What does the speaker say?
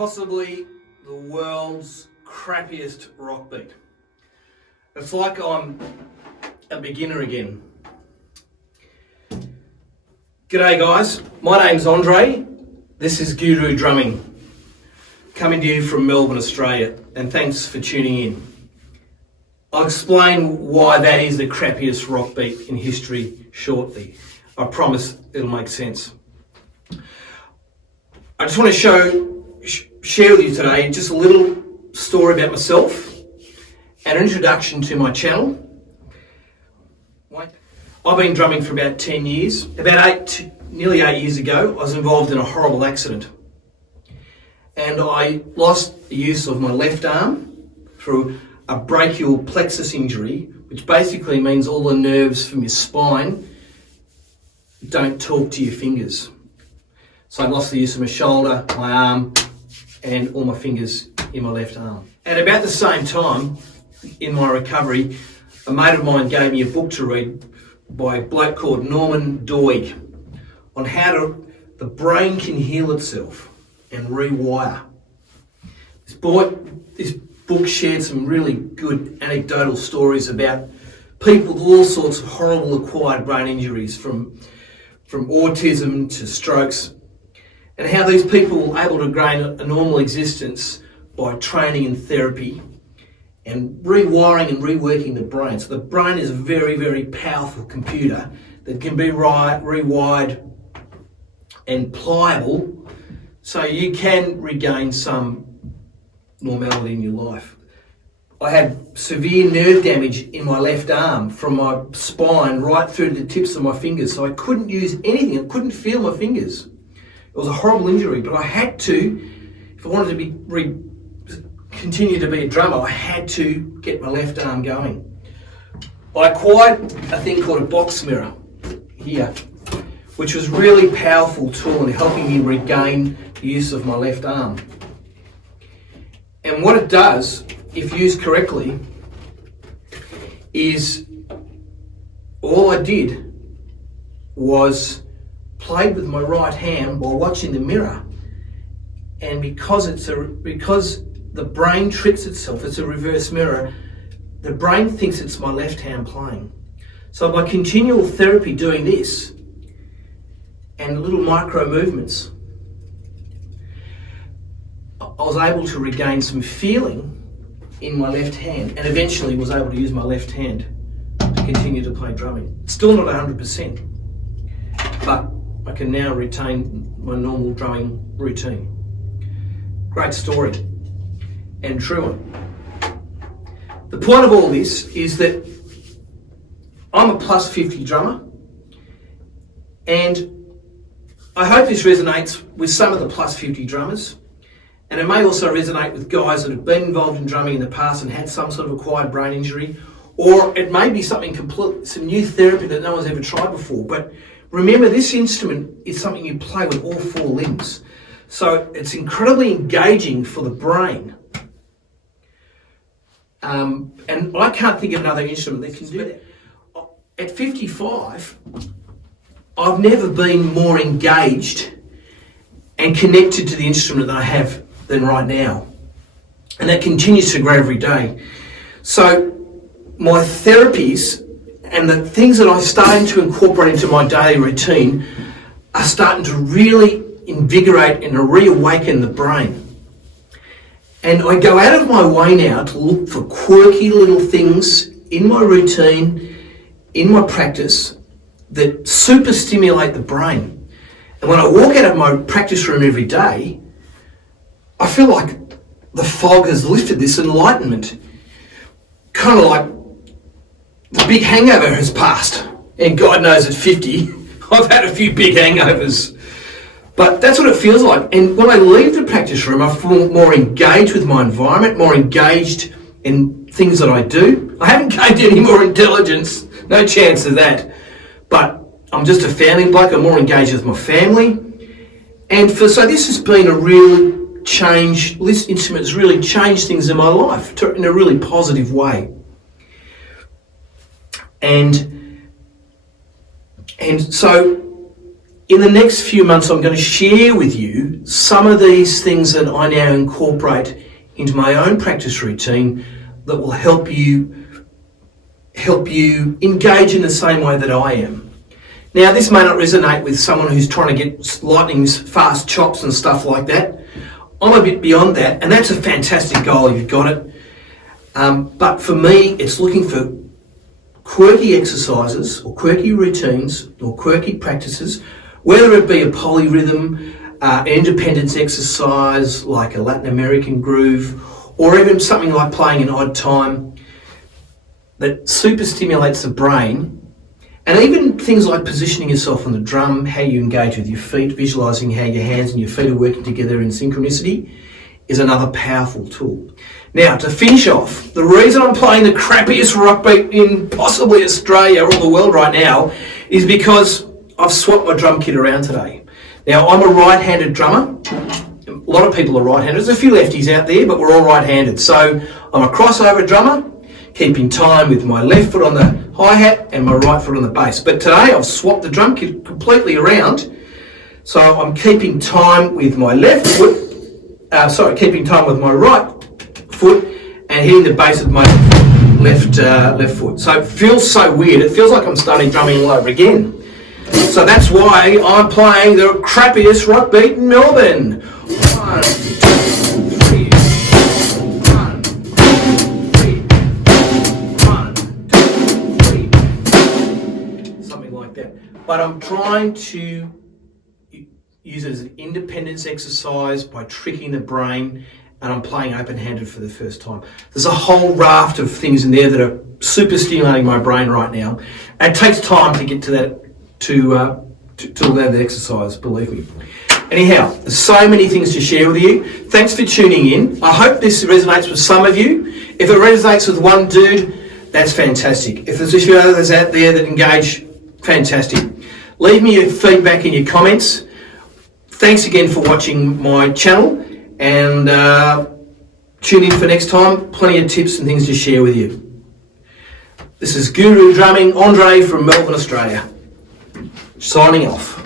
possibly the world's crappiest rock beat. It's like I'm a beginner again. G'day guys, my name's Andre. This is Guru Drumming, coming to you from Melbourne, Australia, and thanks for tuning in. I'll explain why that is the crappiest rock beat in history shortly. I promise it'll make sense. I just want to share with you today just a little story about myself and an introduction to my channel. I've been drumming for about 10 years. Nearly 8 years ago, I was involved in a horrible accident. And I lost the use of my left arm through a brachial plexus injury, which basically means all the nerves from your spine don't talk to your fingers. So I lost the use of my shoulder, my arm, and all my fingers in my left arm. At about the same time, in my recovery, a mate of mine gave me a book to read by a bloke called Norman Doig on how the brain can heal itself and rewire. This book shared some really good anecdotal stories about people with all sorts of horrible acquired brain injuries, from autism to strokes, and how these people were able to gain a normal existence by training and therapy and rewiring and reworking the brain. So the brain is a very, very powerful computer that can be rewired and pliable, so you can regain some normality in your life. I had severe nerve damage in my left arm from my spine right through to the tips of my fingers, so I couldn't use anything. I couldn't feel my fingers. It was a horrible injury, but I had to, if I wanted to continue to be a drummer, I had to get my left arm going. I acquired a thing called a box mirror here, which was a really powerful tool in helping me regain the use of my left arm. And what it does, if used correctly, is all I did was played with my right hand while watching the mirror. And because the brain tricks itself, it's a reverse mirror, the brain thinks it's my left hand playing. So by continual therapy doing this and little micro movements, I was able to regain some feeling in my left hand, and eventually was able to use my left hand to continue to play drumming. Still not 100%, but I can now retain my normal drumming routine. Great story, and true one. The point of all this is that I'm a plus 50 drummer, and I hope this resonates with some of the plus 50 drummers. And it may also resonate with guys that have been involved in drumming in the past and had some sort of acquired brain injury, or it may be some new therapy that no one's ever tried before. But remember, this instrument is something you play with all four limbs. So it's incredibly engaging for the brain. And I can't think of another instrument that can do that. At 55, I've never been more engaged and connected to the instrument than I have than right now. And that continues to grow every day. So my therapies and the things that I'm starting to incorporate into my daily routine are starting to really invigorate and reawaken the brain. And I go out of my way now to look for quirky little things in my routine, in my practice, that super stimulate the brain. And when I walk out of my practice room every day, I feel like the fog has lifted, this enlightenment. Kind of like the big hangover has passed. And God knows at 50, I've had a few big hangovers. But that's what it feels like. And when I leave the practice room, I feel more engaged with my environment, more engaged in things that I do. I haven't gained any more intelligence, no chance of that. But I'm just a family bloke, I'm more engaged with my family. And so this has been a real change. This instrument has really changed things in my life in a really positive way. And so in the next few months, I'm going to share with you some of these things that I now incorporate into my own practice routine that will help you engage in the same way that I am. Now, this may not resonate with someone who's trying to get lightning's fast chops and stuff like that. I'm a bit beyond that, and that's a fantastic goal if you've got it. But for me, it's looking for quirky exercises or quirky routines or quirky practices, whether it be a polyrhythm, independence exercise like a Latin American groove, or even something like playing an odd time that super stimulates the brain. And even things like positioning yourself on the drum, how you engage with your feet, visualising how your hands and your feet are working together in synchronicity is another powerful tool. Now, to finish off, the reason I'm playing the crappiest rock beat in possibly Australia or the world right now is because I've swapped my drum kit around today. Now, I'm a right-handed drummer. A lot of people are right-handed. There's a few lefties out there, but we're all right-handed. So I'm a crossover drummer, keeping time with my left foot on the hi-hat and my right foot on the bass. But today I've swapped the drum kit completely around. So I'm keeping time with my left foot, keeping time with my right foot and hitting the bass with my left foot. So it feels so weird. It feels like I'm starting drumming all over again. So that's why I'm playing the crappiest rock beat in Melbourne. 1, 2, 3. 1, 2, 3. 1, 2, 3. Something like that. But I'm trying to use it as an independence exercise by tricking the brain, and I'm playing open-handed for the first time. There's a whole raft of things in there that are super stimulating my brain right now. And it takes time to get to that, to learn the exercise, believe me. Anyhow, there's so many things to share with you. Thanks for tuning in. I hope this resonates with some of you. If it resonates with one dude, that's fantastic. If there's a few others out there that engage, fantastic. Leave me your feedback in your comments. Thanks again for watching my channel, and tune in for next time. Plenty of tips and things to share with you. This is Guru Drumming, Andre from Melbourne, Australia. Signing off.